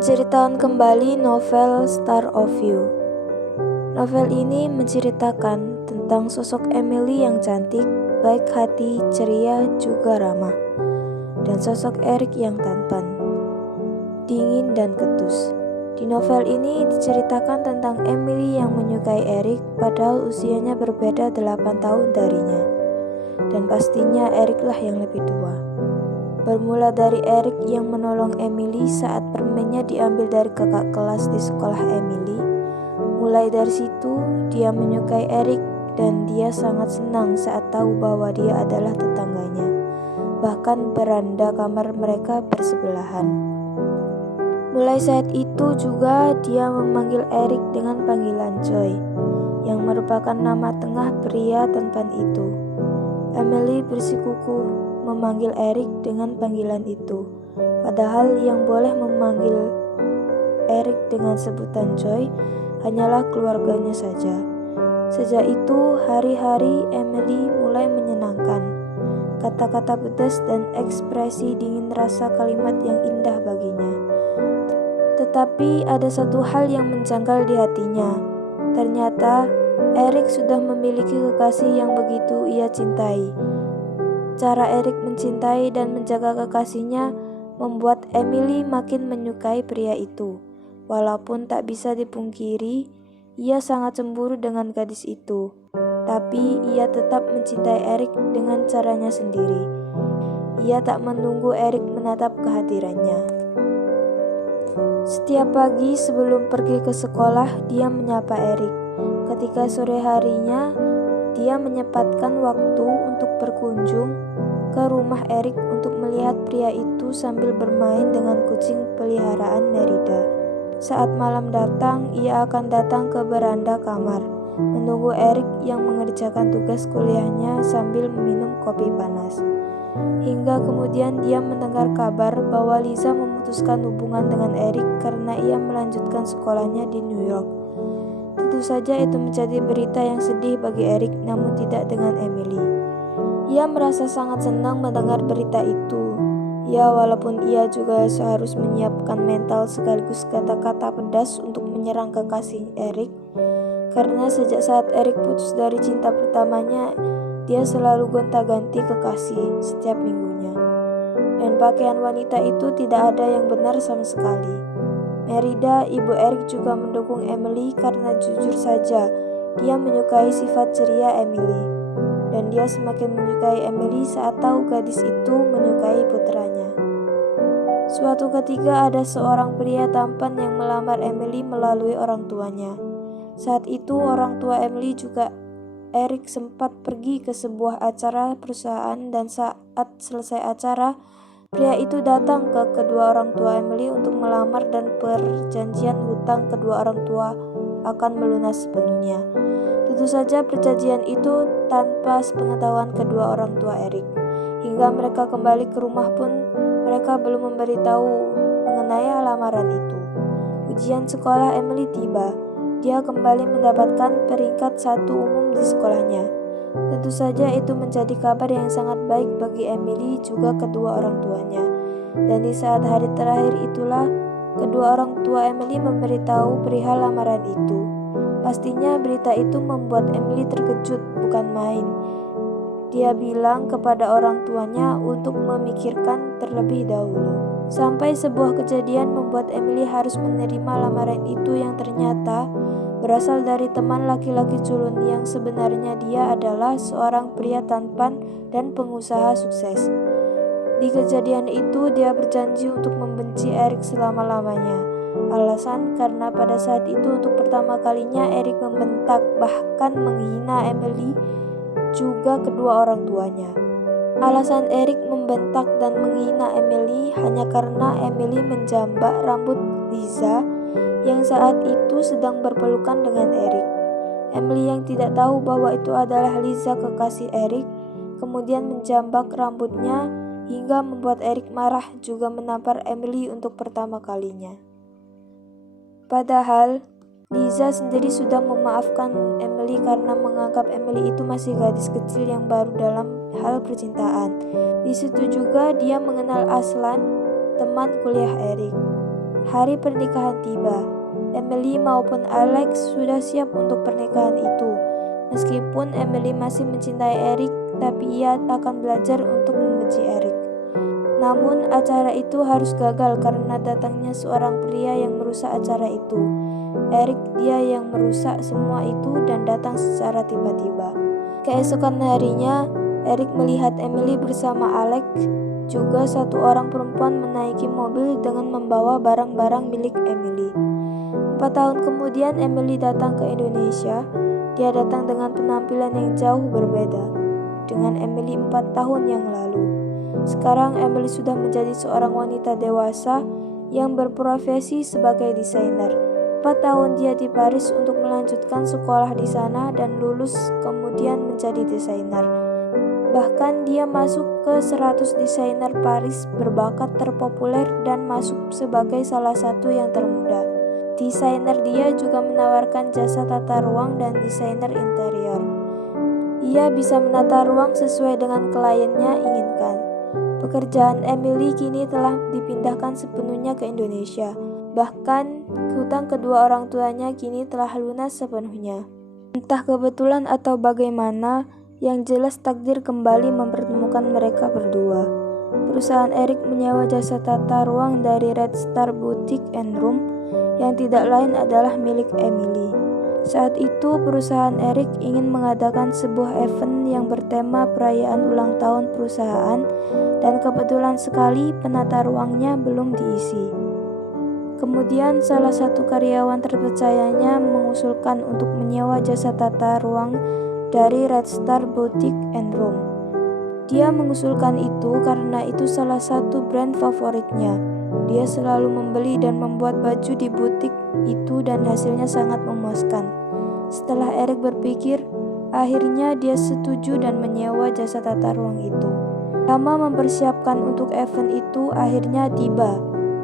menceritakan kembali novel Star of You. Novel ini menceritakan tentang sosok Emily yang cantik, baik hati, ceria, juga ramah, dan sosok Eric yang tampan, dingin dan ketus. Di novel ini diceritakan tentang Emily yang menyukai Eric padahal usianya berbeda 8 tahun darinya, dan pastinya Eric lah yang lebih tua. Bermula dari Eric yang menolong Emily saat permennya diambil dari kakak kelas di sekolah Emily. Mulai dari situ, dia menyukai Eric dan dia sangat senang saat tahu bahwa dia adalah tetangganya. Bahkan beranda kamar mereka bersebelahan. Mulai saat itu juga dia memanggil Eric dengan panggilan Joy, yang merupakan nama tengah pria tampan itu. Emily bersikukuh memanggil Eric dengan panggilan itu, padahal yang boleh memanggil Eric dengan sebutan Joy hanyalah keluarganya saja. Sejak itu, hari-hari Emily mulai menyenangkan. Kata-kata pedas dan ekspresi dingin rasa kalimat yang indah baginya. Tetapi ada satu hal yang menjangkal di hatinya. Ternyata Eric sudah memiliki kekasih yang begitu ia cintai. Cara Eric mencintai dan menjaga kekasihnya membuat Emily makin menyukai pria itu. Walaupun tak bisa dipungkiri, ia sangat cemburu dengan gadis itu. Tapi ia tetap mencintai Eric dengan caranya sendiri. Ia tak menunggu Eric menatap kehadirannya. Setiap pagi sebelum pergi ke sekolah, dia menyapa Eric. Ketika sore harinya, dia menyempatkan waktu untuk berkunjung ke rumah Eric untuk melihat pria itu sambil bermain dengan kucing peliharaan Merida. Saat malam datang, ia akan datang ke beranda kamar, menunggu Eric yang mengerjakan tugas kuliahnya sambil meminum kopi panas. Hingga kemudian dia mendengar kabar bahwa Liza memutuskan hubungan dengan Eric karena ia melanjutkan sekolahnya di New York. Tentu saja itu menjadi berita yang sedih bagi Eric, namun tidak dengan Emily. Ia merasa sangat senang mendengar berita itu. Ya, walaupun ia juga seharus menyiapkan mental sekaligus kata-kata pedas untuk menyerang kekasih Eric. Karena sejak saat Eric putus dari cinta pertamanya, dia selalu gonta-ganti kekasih setiap minggunya. Dan pakaian wanita itu tidak ada yang benar sama sekali. Merida, ibu Eric, juga mendukung Emily karena jujur saja dia menyukai sifat ceria Emily. Dan dia semakin menyukai Emily saat tahu gadis itu menyukai putranya. Suatu ketika ada seorang pria tampan yang melamar Emily melalui orang tuanya. Saat itu orang tua Emily juga Eric sempat pergi ke sebuah acara perusahaan dan saat selesai acara, pria itu datang ke kedua orang tua Emily untuk melamar dan perjanjian hutang kedua orang tua akan melunas sepenuhnya. Tentu saja perjanjian itu tanpa sepengetahuan kedua orang tua Eric. Hingga mereka kembali ke rumah pun mereka belum memberitahu mengenai lamaran itu. Ujian sekolah Emily tiba. Dia kembali mendapatkan peringkat 1 umum di sekolahnya. Tentu saja itu menjadi kabar yang sangat baik bagi Emily juga kedua orang tuanya. Dan di saat hari terakhir itulah kedua orang tua Emily memberitahu perihal lamaran itu. Pastinya berita itu membuat Emily terkejut bukan main. Dia bilang kepada orang tuanya untuk memikirkan terlebih dahulu. Sampai sebuah kejadian membuat Emily harus menerima lamaran itu yang ternyata berasal dari teman laki-laki culun yang sebenarnya dia adalah seorang pria tampan dan pengusaha sukses. Di kejadian itu dia berjanji untuk membenci Eric selama-lamanya. Alasan karena pada saat itu untuk pertama kalinya Eric membentak bahkan menghina Emily juga kedua orang tuanya. Alasan Eric membentak dan menghina Emily hanya karena Emily menjambak rambut Liza yang saat itu sedang berpelukan dengan Eric. Emily yang tidak tahu bahwa itu adalah Liza kekasih Eric, kemudian menjambak rambutnya hingga membuat Eric marah juga menampar Emily untuk pertama kalinya. Padahal Liza sendiri sudah memaafkan Emily karena menganggap Emily itu masih gadis kecil yang baru dalam hal percintaan. Di situ juga dia mengenal Aslan, teman kuliah Eric. Hari pernikahan tiba. Emily maupun Alex sudah siap untuk pernikahan itu. Meskipun Emily masih mencintai Eric, tapi ia akan belajar untuk membenci Eric. Namun acara itu harus gagal karena datangnya seorang pria yang merusak acara itu. Eric dia yang merusak semua itu dan datang secara tiba-tiba. Keesokan harinya, Eric melihat Emily bersama Alex, juga satu orang perempuan menaiki mobil dengan membawa barang-barang milik Emily. 4 tahun kemudian Emily datang ke Indonesia. Dia datang dengan penampilan yang jauh berbeda dengan Emily 4 tahun yang lalu. Sekarang Emily sudah menjadi seorang wanita dewasa yang berprofesi sebagai desainer. 4 tahun dia di Paris untuk melanjutkan sekolah di sana dan lulus kemudian menjadi desainer. Bahkan dia masuk ke 100 desainer Paris berbakat terpopuler dan masuk sebagai salah satu yang termuda. Desainer dia juga menawarkan jasa tata ruang dan desainer interior. Ia bisa menata ruang sesuai dengan kliennya inginkan. Pekerjaan Emily kini telah dipindahkan sepenuhnya ke Indonesia. Bahkan hutang kedua orang tuanya kini telah lunas sepenuhnya. Entah kebetulan atau bagaimana, yang jelas takdir kembali mempertemukan mereka berdua. Perusahaan Eric menyewa jasa tata ruang dari Red Star Boutique and Room yang tidak lain adalah milik Emily. Saat itu perusahaan Eric ingin mengadakan sebuah event yang bertema perayaan ulang tahun perusahaan dan kebetulan sekali penata ruangnya belum diisi. Kemudian salah satu karyawan terpercayanya mengusulkan untuk menyewa jasa tata ruang dari Red Star Boutique and Room. Dia mengusulkan itu karena itu salah satu brand favoritnya. Dia selalu membeli dan membuat baju di butik itu dan hasilnya sangat memuaskan. Setelah Eric berpikir, akhirnya dia setuju dan menyewa jasa tata ruang itu. Lama mempersiapkan untuk event itu akhirnya tiba.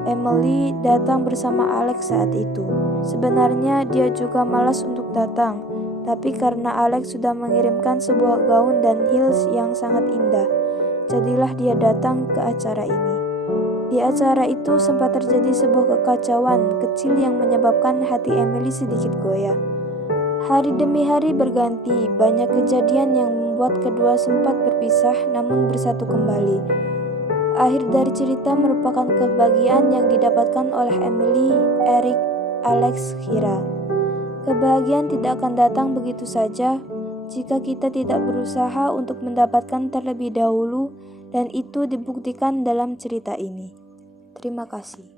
Emily datang bersama Alex saat itu. Sebenarnya dia juga malas untuk datang, tapi karena Alex sudah mengirimkan sebuah gaun dan heels yang sangat indah, jadilah dia datang ke acara ini. Di acara itu sempat terjadi sebuah kekacauan kecil yang menyebabkan hati Emily sedikit goyah. Hari demi hari berganti, banyak kejadian yang membuat kedua sempat berpisah namun bersatu kembali. Akhir dari cerita merupakan kebahagiaan yang didapatkan oleh Emily, Eric, Alex, Kira. Kebahagiaan tidak akan datang begitu saja jika kita tidak berusaha untuk mendapatkan terlebih dahulu, dan itu dibuktikan dalam cerita ini. Terima kasih.